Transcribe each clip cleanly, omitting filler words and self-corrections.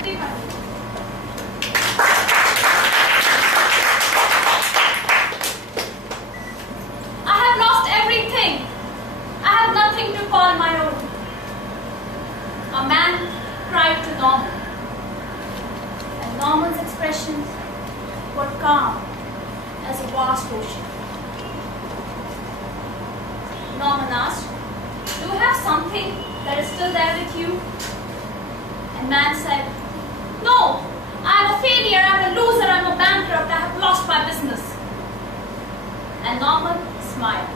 Shruti Pandit. I have lost everything. I have nothing to call my own. A man cried to Norman, and Norman's expressions were calm as a vast ocean. Norman asked, "Do you have something that is still there with you?" And man said, "No, I am a failure, I am a loser, I am a bankrupt, I have lost my business." And Norman smiled.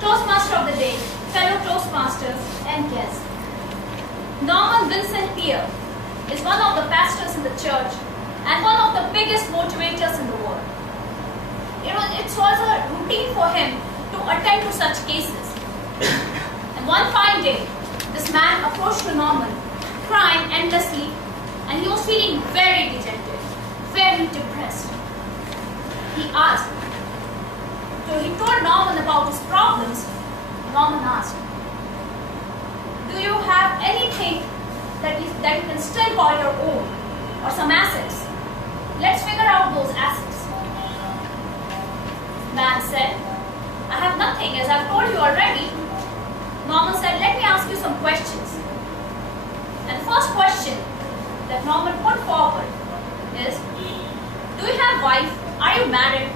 Toastmaster of the day, fellow Toastmasters and guests. Norman Vincent Peale is one of the pastors in the church and one of the biggest motivators in the world. It was a routine for him to attend to such cases. And one fine day, this man approached to Norman, crying endlessly, and he was feeling very dejected, very depressed. He told Norman about his problems. Norman asked, "Do you have anything that you can still call your own, or some assets? Let's figure out those assets." Man said, "I have nothing, as I've told you already." Norman said, "Let me ask you some questions." And the first question that Norman put forward is, "Do you have wife? Are you married?"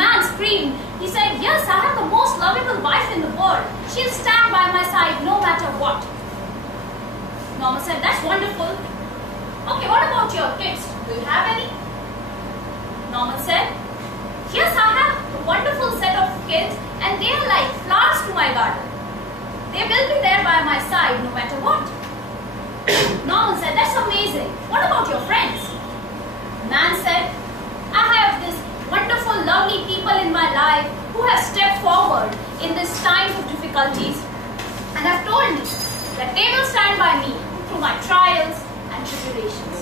Man screamed. He said, "Yes, I have the most lovable wife in the world. She'll stand by my side no matter what." Norman said, "That's wonderful. Okay, what about your kids? Do you have any?" Norman said, "Yes, I have a wonderful set of kids, and they are like flowers to my garden. They will be there by my side no matter what." Norman said, "That's amazing. What about your friends?" Man said, "I have this wonderful, lovely people in my life who have stepped forward in these times of difficulties and have told me that they will stand by me through my trials and tribulations."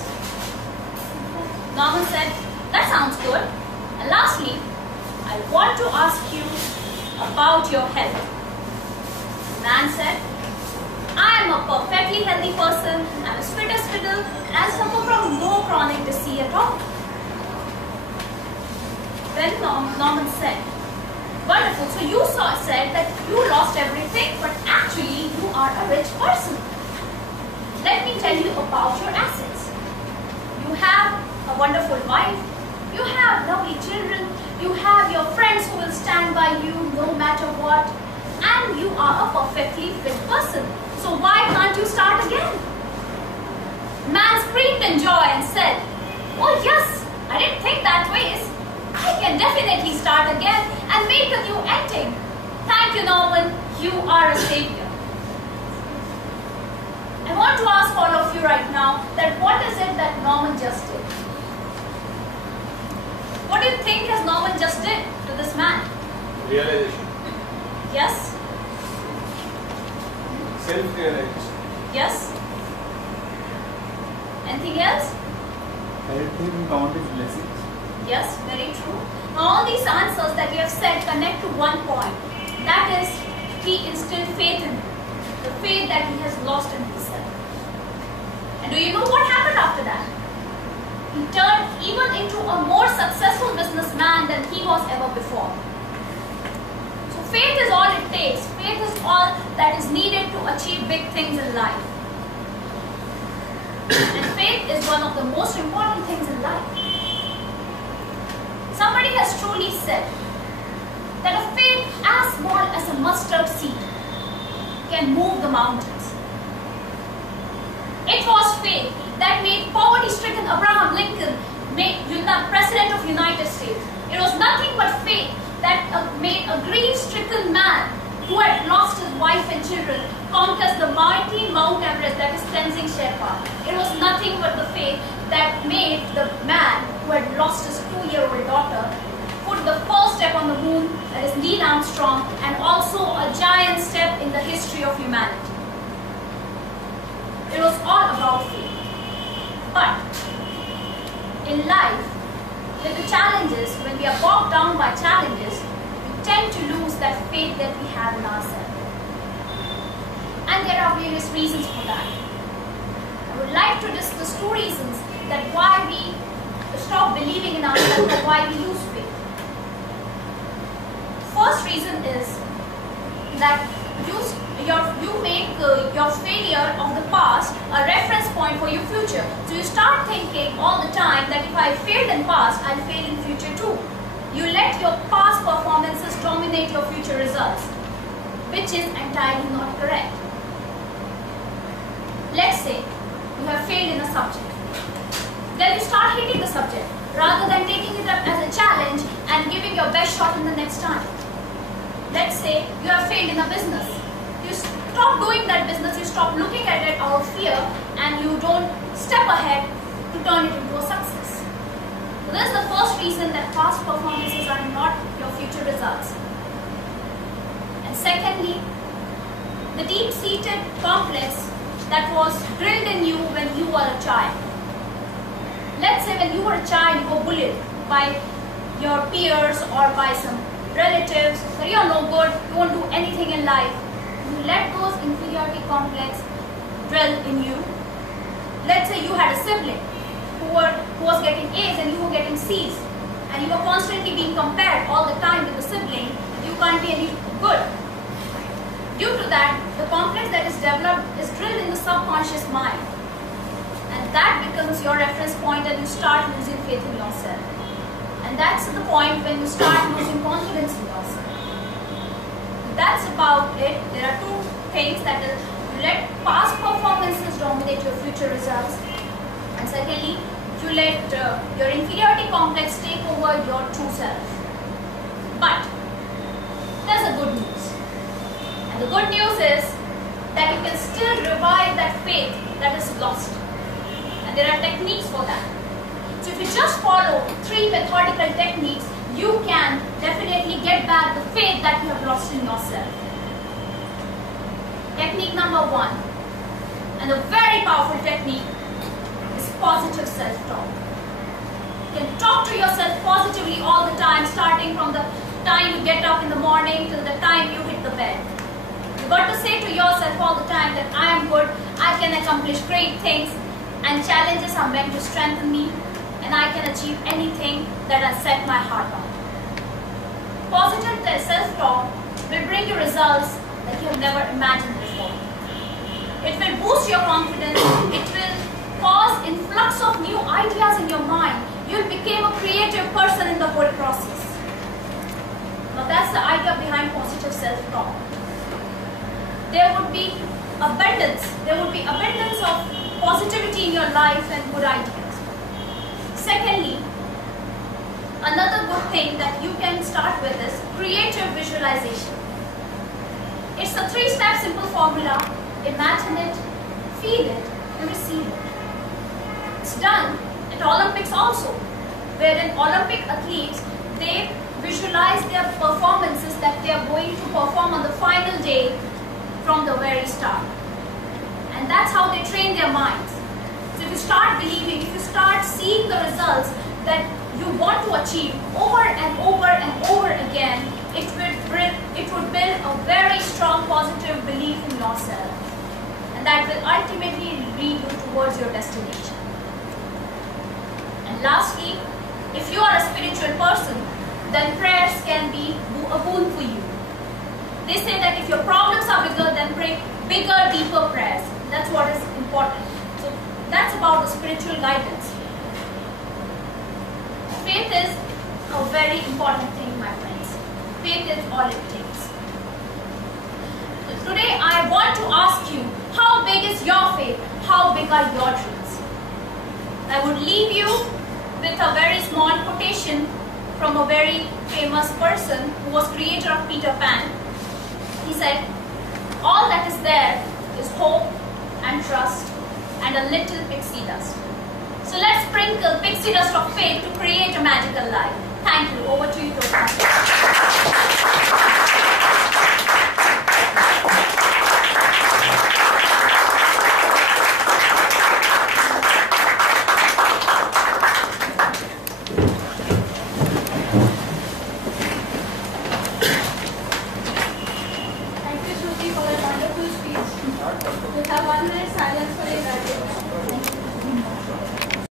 Norman said, "That sounds good. And lastly, I want to ask you about your health." Man said, "I am a perfectly healthy person. I am as fit as fiddle, and I suffer from no chronic disease at all." Then Norman said, "Wonderful. So you said that you lost everything, but actually you are a rich person. Let me tell you about your assets. You have a wonderful wife. You have lovely children. You have your friends who will stand by you no matter what. And you are a perfectly fit person. So why can't you start again?" Man screamed in joy and said, "Oh yes, I didn't think that way. I can definitely start again and make a new ending. Thank you, Norman. You are a savior." I want to ask all of you right now that what is it that Norman just did? What do you think has Norman just did to this man? Realization. Yes? Self-realization. Yes? Anything else? Help him count his blessings. Yes, very true. Now all these answers that we have said connect to one point. That is, he instilled faith in him. The faith that he has lost in himself. And do you know what happened after that? He turned even into a more successful businessman than he was ever before. So faith is all it takes. Faith is all that is needed to achieve big things in life. And faith is one of the most important things in life. Somebody has truly said that a faith as small as a mustard seed can move the mountains. It was faith that made poverty-stricken Abraham Lincoln President of the United States. It was nothing but faith that made a grief-stricken man who had lost his wife and children conquer the mighty Mount Everest, that is Tenzing Sherpa. It was nothing but the faith that made the man who had lost his 2-year-old daughter put the first step on the moon, that is Neil Armstrong, and also a giant step in the history of humanity. It was all about faith. But in life, with the challenges, when we are bogged down by challenges, we tend to lose that faith that we have in ourselves. And there are various reasons for that. I would two reasons that why we stop believing in ourselves and why we lose faith. First reason is that you make your failure of the past a reference point for your future. So you start thinking all the time that if I failed in past, I'll fail in future too. You let your past performances dominate your future results, which is entirely not correct. Let's say you have failed in a subject. Then you start hating the subject rather than taking it up as a challenge and giving your best shot in the next time. Let's say you have failed in a business. You stop doing that business, you stop looking at it out of fear, and you don't step ahead to turn it into a success. So this is the first reason that past performances are not your future results. And secondly, the deep-seated complex that was drilled in you when you were a child. Let's say when you were a child, you were bullied by your peers or by some relatives, that you're no good, you won't do anything in life. You let those inferiority complex drill in you. Let's say you had a sibling who was getting A's and you were getting C's, and you were constantly being compared all the time with the sibling. You can't be any good. Due to that, the complex that is developed is drilled in the subconscious mind, and that becomes your reference point, and you start losing faith in yourself. And that's the point when you start losing confidence in yourself. That's about it. There are two things, that is, you let past performances dominate your future results, and secondly, you let your inferiority complex take over your true self. But there's a good news. And the good news is that you can still revive that faith that is lost. And there are techniques for that. So if you just follow 3 methodical techniques, you can definitely get back the faith that you have lost in yourself. Technique number 1, and a very powerful technique, is positive self-talk. You can talk to yourself positively all the time, starting from the time you get up in the morning till the time you hit the bed. You've got to say to yourself all the time that I am good, I can accomplish great things, and challenges are meant to strengthen me, and I can achieve anything that I set my heart on. Positive self-talk will bring you results that you have never imagined before. It will boost your confidence. It will cause influx of new ideas in your mind. You'll become a creative person in the whole process. Now that's the idea behind positive self-talk. There would be abundance. There would be abundance of positivity in your life and good ideas. Secondly, another good thing that you can start with is creative visualization. It's a 3-step simple formula. Imagine it, feel it, and receive it. It's done at Olympics also, wherein Olympic athletes, they visualize their performances that they are going to perform on the final day from the very start. And that's how they train their minds. So if you start believing, if you start seeing the results that you want to achieve over and over and over again, it would build a very strong positive belief in yourself. And that will ultimately lead you towards your destination. And lastly, if you are a spiritual person, then prayers can be a boon for you. They say that if your problems are bigger, then pray bigger, deeper prayers. That's what is important. So that's about the spiritual guidance. Faith is a very important thing, my friends. Faith is all it takes. So today I want to ask you, how big is your faith? How big are your dreams? I would leave you with a very small quotation from a very famous person who was creator of Peter Pan. He said, all that is there is hope and trust and a little pixie dust. So let's sprinkle pixie dust of faith to create a magical life. Thank you. Over to you, Toastmasters.